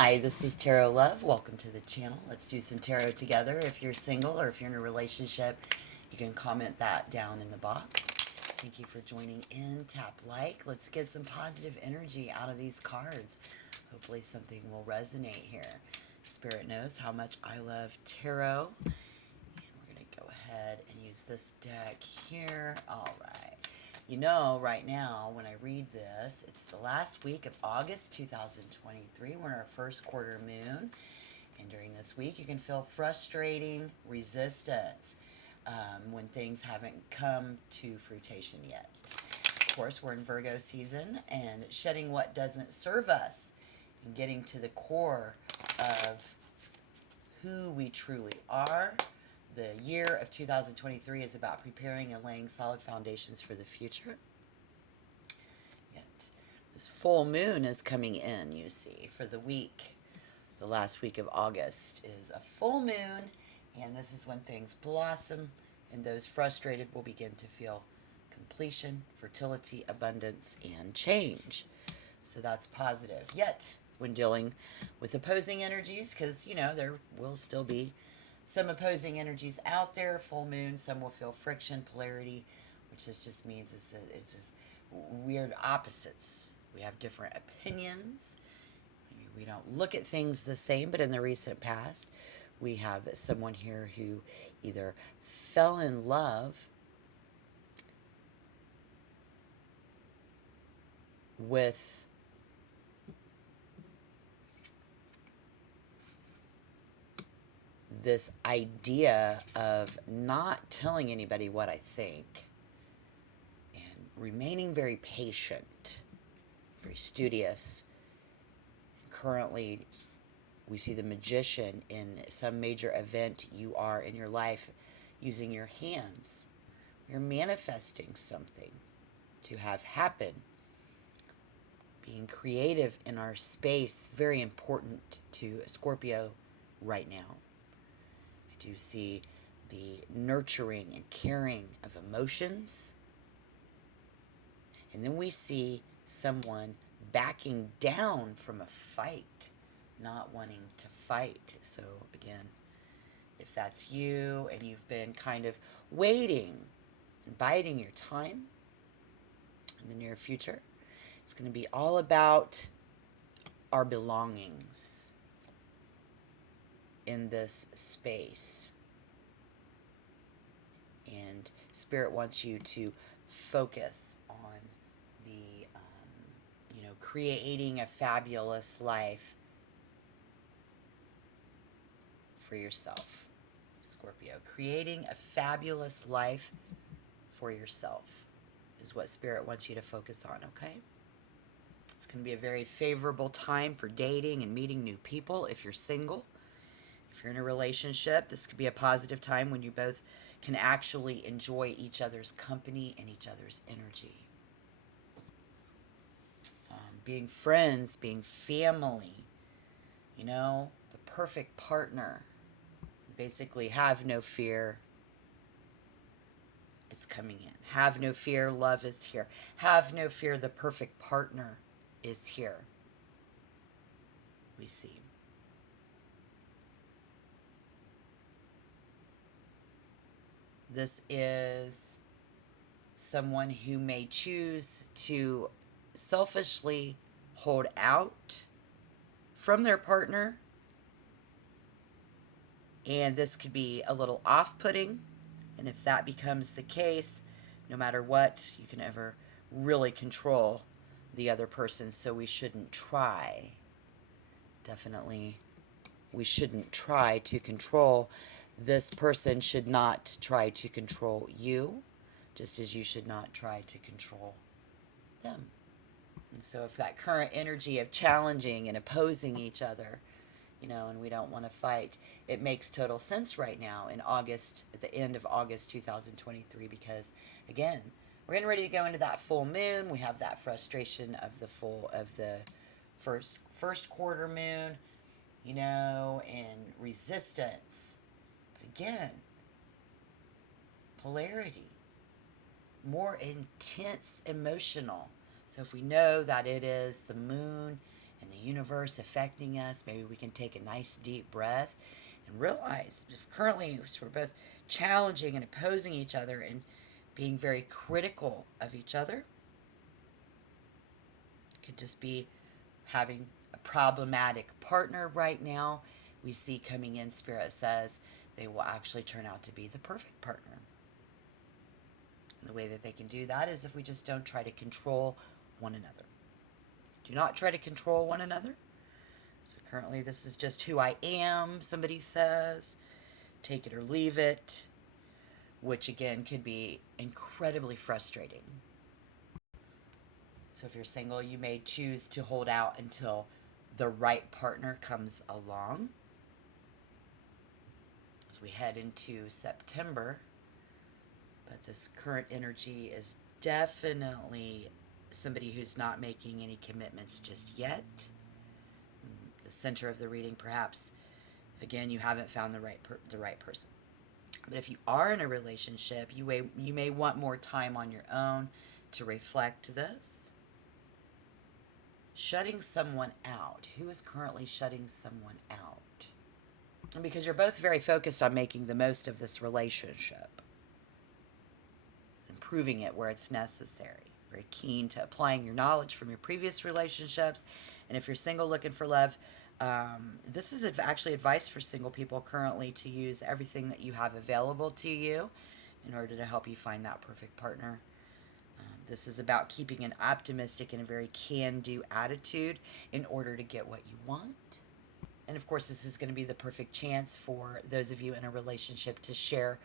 Hi, this is Tarot Love. Welcome to the channel. Let's do some tarot together. If you're single or if you're in a relationship, you can comment that down in the box. Thank you for joining in. Tap like. Let's get some positive energy out of these cards. Hopefully something will resonate here. Spirit knows how much I love tarot. And we're going to go ahead and use this deck here. All right. You know, right now, when I read this, it's the last week of August 2023. We're in our first quarter moon. And during this week, you can feel frustrating resistance when things haven't come to fruition yet. Of course, we're in Virgo season, and shedding what doesn't serve us and getting to the core of who we truly are. The year of 2023 is about preparing and laying solid foundations for the future. Yet, this full moon is coming in, you see, for the week. The last week of August is a full moon, and this is when things blossom, and those frustrated will begin to feel completion, fertility, abundance, and change. So that's positive. Yet, when dealing with opposing energies, because, you know, there will still be some opposing energies out there, full moon, some will feel friction, polarity, which this just means it's just weird opposites. We have different opinions. We don't look at things the same, but in the recent past, we have someone here who either fell in love with this idea of not telling anybody what I think and remaining very patient, very studious. Currently, we see the magician in some major event you are in your life using your hands. You're manifesting something to have happen. Being creative in our space, very important to Scorpio right now. I do see the nurturing and caring of emotions. And then we see someone backing down from a fight, not wanting to fight. So again, if that's you and you've been kind of waiting and biding your time in the near future, it's going to be all about our belongings in this space. And Spirit wants you to focus on the, creating a fabulous life for yourself, Scorpio. Creating a fabulous life for yourself is what Spirit wants you to focus on, okay? It's going to be a very favorable time for dating and meeting new people if you're single. If you're in a relationship, this could be a positive time when you both can actually enjoy each other's company and each other's energy. Being friends, being family, the perfect partner. Basically, have no fear. It's coming in. Have no fear, love is here. Have no fear, the perfect partner is here. We see. This is someone who may choose to selfishly hold out from their partner, and this could be a little off-putting. And if that becomes the case, no matter what, you can ever really control the other person, so we shouldn't try. Definitely, we shouldn't try to control. This person should not try to control you, just as you should not try to control them. And so if that current energy of challenging and opposing each other, and we don't want to fight, it makes total sense right now in August, at the end of August 2023, because again, we're getting ready to go into that full moon. We have that frustration of the first quarter moon, and resistance. But again, polarity, more intense emotional. So if we know that it is the moon and the universe affecting us, maybe we can take a nice deep breath and realize if currently we're both challenging and opposing each other and being very critical of each other. It could just be having a problematic partner right now. We see coming in, Spirit says they will actually turn out to be the perfect partner. And the way that they can do that is if we just don't try to control one another. Do not try to control one another. So currently this is just who I am, somebody says. Take it or leave it, which again could be incredibly frustrating. So if you're single, you may choose to hold out until the right partner comes along. As we head into September, but this current energy is definitely somebody who's not making any commitments just yet. The center of the reading, perhaps, again, you haven't found the right person. But if you are in a relationship, you may want more time on your own to reflect this. Shutting someone out. Who is currently shutting someone out? And because you're both very focused on making the most of this relationship, improving it where it's necessary. Very keen to applying your knowledge from your previous relationships. And if you're single looking for love, this is actually advice for single people currently to use everything that you have available to you in order to help you find that perfect partner. This is about keeping an optimistic and a very can-do attitude in order to get what you want. And of course, this is going to be the perfect chance for those of you in a relationship to share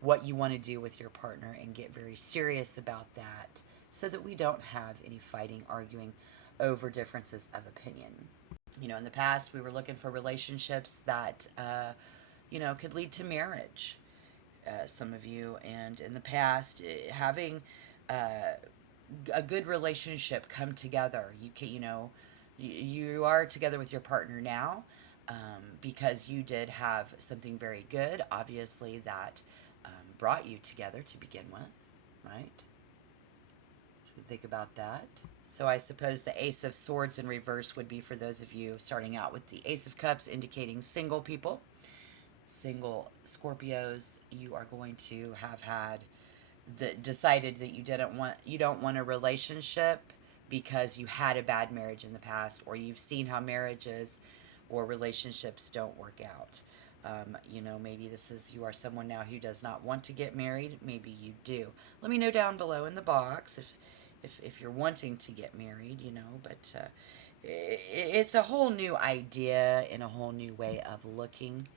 what you want to do with your partner and get very serious about that so that we don't have any fighting, arguing over differences of opinion. You know, in the past, we were looking for relationships that, could lead to marriage. Some of you, and in the past, having a good relationship come together. You are together with your partner now because you did have something very good, obviously, that brought you together to begin with, right? Think about that. So I suppose the Ace of Swords in reverse would be for those of you starting out with the Ace of Cups, indicating single people. Single Scorpios, you are going to have had decided that you don't want a relationship because you had a bad marriage in the past, or you've seen how marriages or relationships don't work out. Maybe you are someone now who does not want to get married. Maybe you do. Let me know down below in the box if you're wanting to get married, but it's a whole new idea and a whole new way of looking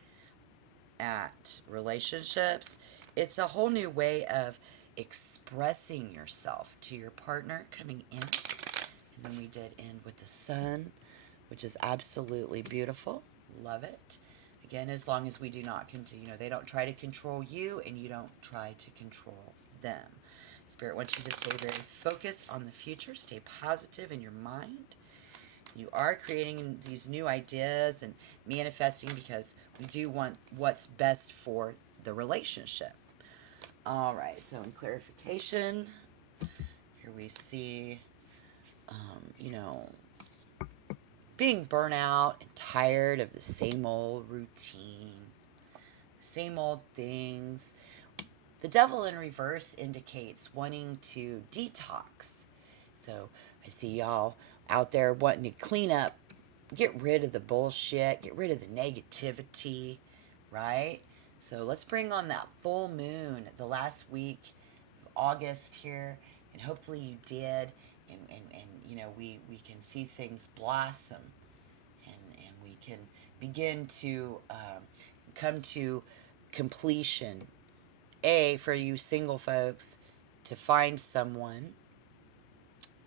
at relationships. It's a whole new way of expressing yourself to your partner coming in. And then we did end with the Sun, which is absolutely beautiful. Love it. Again, as long as we do not continue, they don't try to control you and you don't try to control them. Spirit wants you to stay very focused on the future. Stay positive in your mind. You are creating these new ideas and manifesting because we do want what's best for the relationship. All right, so in clarification, here we see, being burnout and tired of the same old routine, same old things. The Devil in reverse indicates wanting to detox. So I see y'all out there wanting to clean up, get rid of the bullshit, get rid of the negativity, right? So let's bring on that full moon the last week of August here, and hopefully you did, and we can see things blossom, and we can begin to come to completion. For you single folks, to find someone,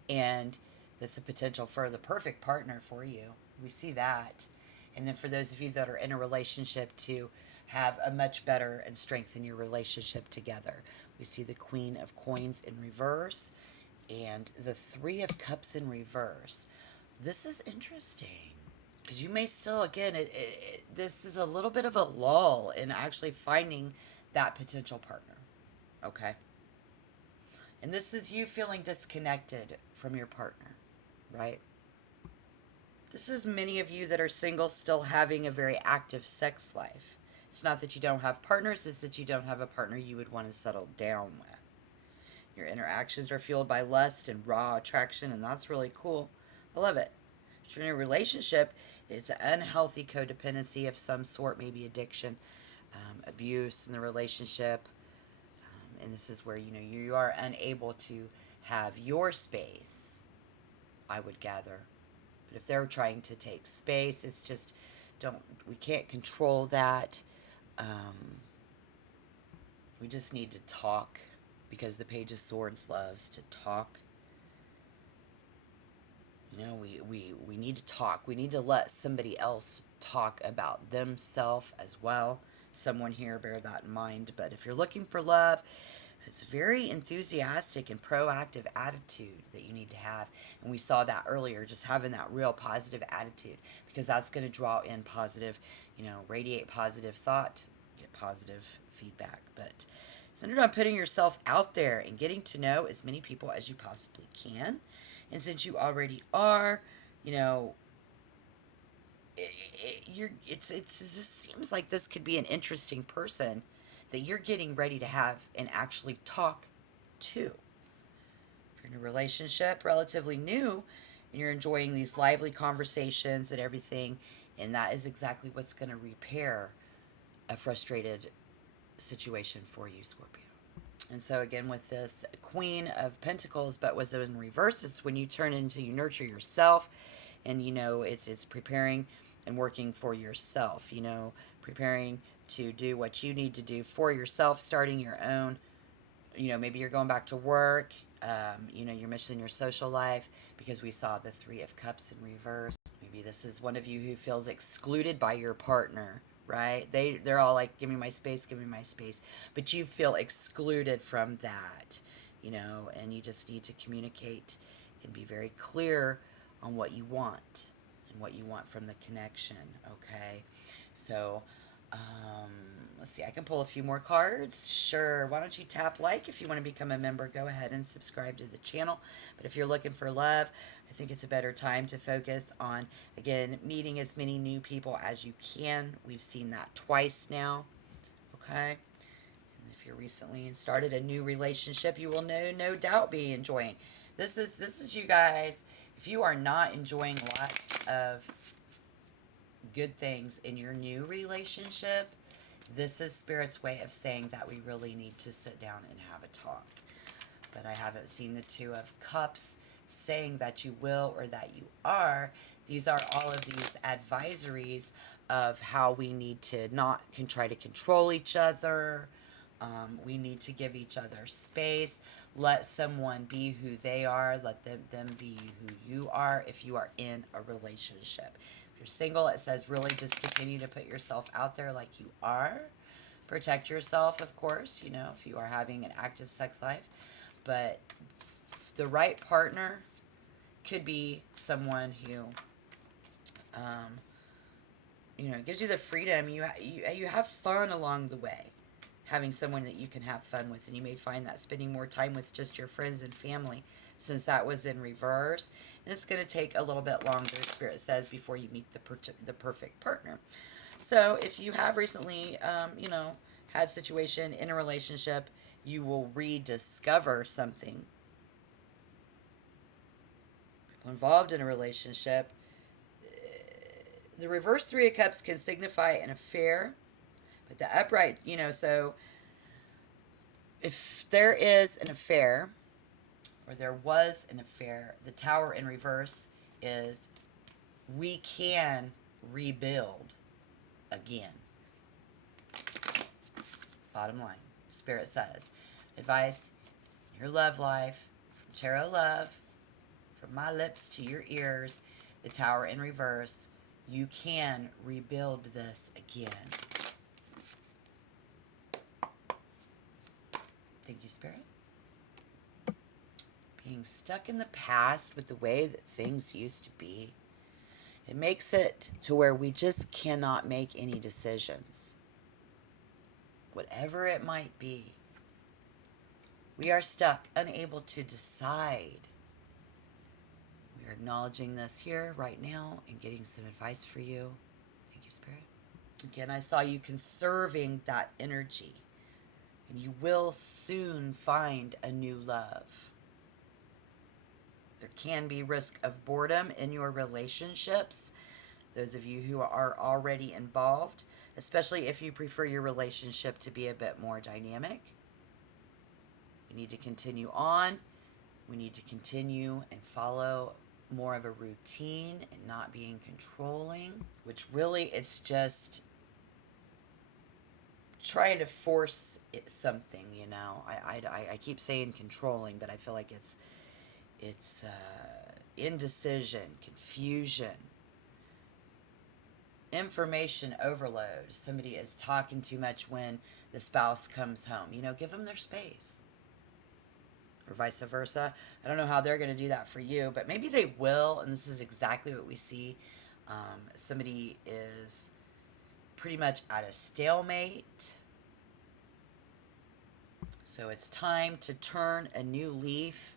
and that's a potential for the perfect partner for you. We see that. And then for those of you that are in a relationship, to have a much better and strengthen your relationship together. We see the Queen of Coins in reverse and the Three of Cups in reverse. This is interesting because you may still, again, this is a little bit of a lull in actually finding that potential partner, okay? And this is you feeling disconnected from your partner, right? This is many of you that are single still having a very active sex life. It's not that you don't have partners, it's that you don't have a partner you would want to settle down with. Your interactions are fueled by lust and raw attraction, and that's really cool. I love it. If you're in a relationship, it's an unhealthy codependency of some sort, maybe addiction, abuse in the relationship. And this is where, you are unable to have your space, I would gather. But if they're trying to take space, it's just, we can't control that. We just need to talk, because the Page of Swords loves to talk. We need to talk. We need to let somebody else talk about themselves as well. Someone here, bear that in mind. But if you're looking for love, it's a very enthusiastic and proactive attitude that you need to have. And we saw that earlier, just having that real positive attitude, because that's going to draw in positive, radiate positive thought, get positive feedback. But centered on putting yourself out there and getting to know as many people as you possibly can. And since you already are, it just seems like this could be an interesting person that you're getting ready to have and actually talk to. If you're in a relationship, relatively new, and you're enjoying these lively conversations and everything, and that is exactly what's going to repair a frustrated situation for you, Scorpio. And so again, with this Queen of Pentacles, but was in reverse, it's when you you nurture yourself, and it's preparing and working for yourself, preparing to do what you need to do for yourself, starting your own, maybe you're going back to work, you're missing your social life, because we saw the Three of Cups in reverse. Maybe this is one of you who feels excluded by your partner, right? They're all like, give me my space, but you feel excluded from that, and you just need to communicate and be very clear on what you want and what you want from the connection. Okay, so let's see, I can pull a few more cards. Sure. Why don't you tap like if you want to become a member? Go ahead and subscribe to the channel. But if you're looking for love, I think it's a better time to focus on, again, meeting as many new people as you can. We've seen that twice now. Okay. And if you're recently started a new relationship, you will no doubt be enjoying. This is you guys. If you are not enjoying lots of good things in your new relationship, this is Spirit's way of saying that we really need to sit down and have a talk. But I haven't seen the Two of Cups saying that you will or that you are. These are all of these advisories of how we need to not try to control each other. We need to give each other space. Let someone be who they are. Let them be who you are if you are in a relationship. If you're single, it says really just continue to put yourself out there like you are. Protect yourself, of course, if you are having an active sex life. But the right partner could be someone who, gives you the freedom. You have fun along the way. Having someone that you can have fun with, and you may find that spending more time with just your friends and family, since that was in reverse, and it's going to take a little bit longer, Spirit says, before you meet the perfect partner. So if you have recently, had situation in a relationship, you will rediscover something. People involved in a relationship, the reverse Three of Cups can signify an affair. But the upright, so if there is an affair, or there was an affair, the Tower in reverse is we can rebuild again. Bottom line, Spirit says, advice, your love life, from Tarot Love, from my lips to your ears, the Tower in reverse, you can rebuild this again. Thank you, Spirit. Being stuck in the past with the way that things used to be, it makes it to where we just cannot make any decisions. Whatever it might be, we are stuck, unable to decide. We We're acknowledging this here right now and getting some advice for you. Thank you, Spirit. Again, I saw you conserving that energy, and you will soon find a new love. There can be risk of boredom in your relationships. Those of you who are already involved, especially if you prefer your relationship to be a bit more dynamic. We need to continue on. We need to continue and follow more of a routine and not being controlling, which really it's just trying to force something, you know. I keep saying controlling, but I feel like it's indecision, confusion, information overload. Somebody is talking too much when the spouse comes home. You know, give them their space. Or vice versa. I don't know how they're going to do that for you, but maybe they will, and this is exactly what we see. Somebody is pretty much at a stalemate. So it's time to turn a new leaf,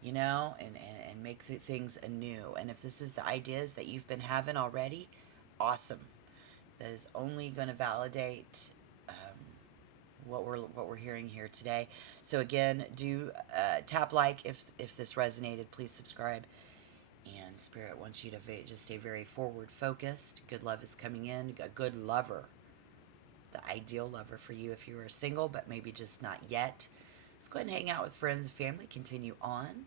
you know, and make things anew. And if this is the ideas that you've been having already, awesome. That is only going to validate what we're hearing here today. So again, do tap like if this resonated. Please subscribe. And Spirit wants you to just stay very forward focused. Good love is coming in. A good lover, the ideal lover for you if you are single, but maybe just not yet. Let's go ahead and hang out with friends and family. Continue on.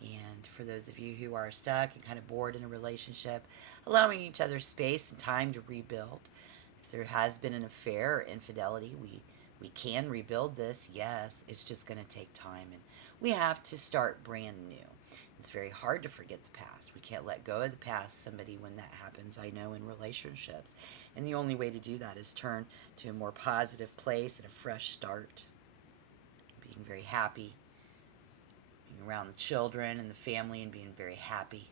And for those of you who are stuck and kind of bored in a relationship, allowing each other space and time to rebuild. If there has been an affair or infidelity, we can rebuild this. Yes, it's just going to take time, and we have to start brand new. It's very hard to forget the past. We can't let go of the past. Somebody, when that happens, I know in relationships, and the only way to do that is turn to a more positive place and a fresh start. Being very happy, being around the children and the family, and being very happy.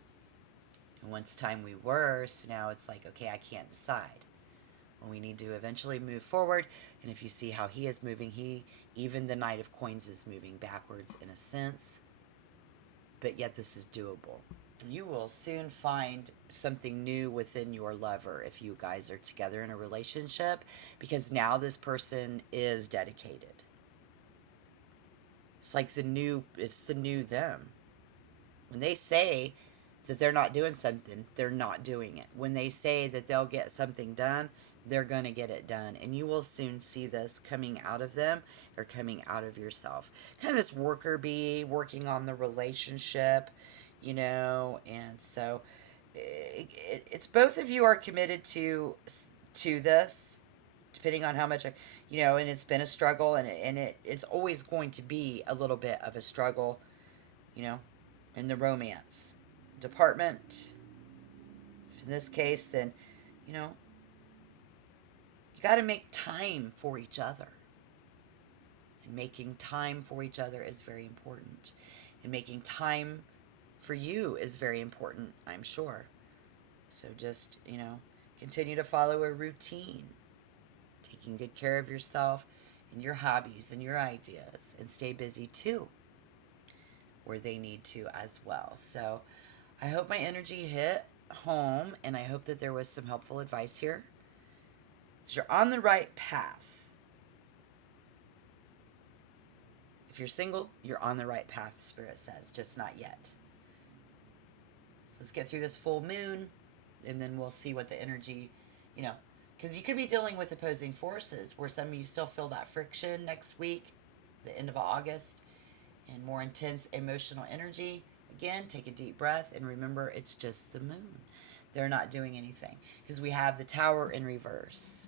And once time we were, so now it's like, okay, I can't decide. Well, we need to eventually move forward. And if you see how he is moving, even the Knight of Coins is moving backwards in a sense. But yet this is doable. You will soon find something new within your lover if you guys are together in a relationship, because now this person is dedicated. It's like it's the new them. When they say that they're not doing something, they're not doing it. When they say that they'll get something done, they're going to get it done. And you will soon see this coming out of them or coming out of yourself. Kind of this worker bee working on the relationship, you know. And so it's both of you are committed to this, depending on how much, you know, and it's been a struggle, and it's always going to be a little bit of a struggle, you know, in the romance department. If in this case, then, you know, you got to make time for each other. And making time for each other is very important. And making time for you is very important, I'm sure. So just, you know, continue to follow a routine. Taking good care of yourself and your hobbies and your ideas. And stay busy too, where they need to as well. So I hope my energy hit home, and I hope that there was some helpful advice here. You're on the right path. If you're single, you're on the right path, Spirit says, just not yet. So let's get through this full moon, and then we'll see what the energy, you know, because you could be dealing with opposing forces where some of you still feel that friction next week, the end of August, and more intense emotional energy. Again, take a deep breath and remember it's just the moon. They're not doing anything because we have the Tower in reverse.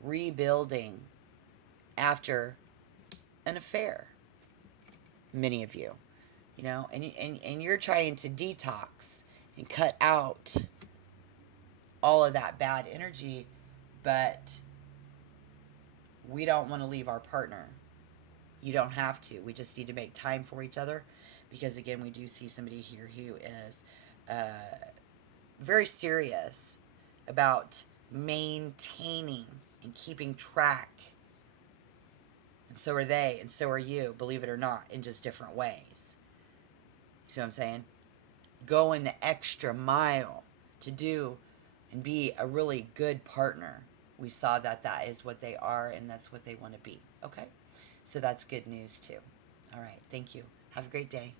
Rebuilding after an affair. Many of you, you know, and you're trying to detox and cut out all of that bad energy, but we don't want to leave our partner. You don't have to. We just need to make time for each other, because again, we do see somebody here who is very serious about maintaining and keeping track. And so are they, and so are you, believe it or not, in just different ways. You see what I'm saying? going the extra mile to do and be a really good partner. We saw that that is what they are and that's what they want to be. Okay? So that's good news too. All right. Thank you. Have a great day.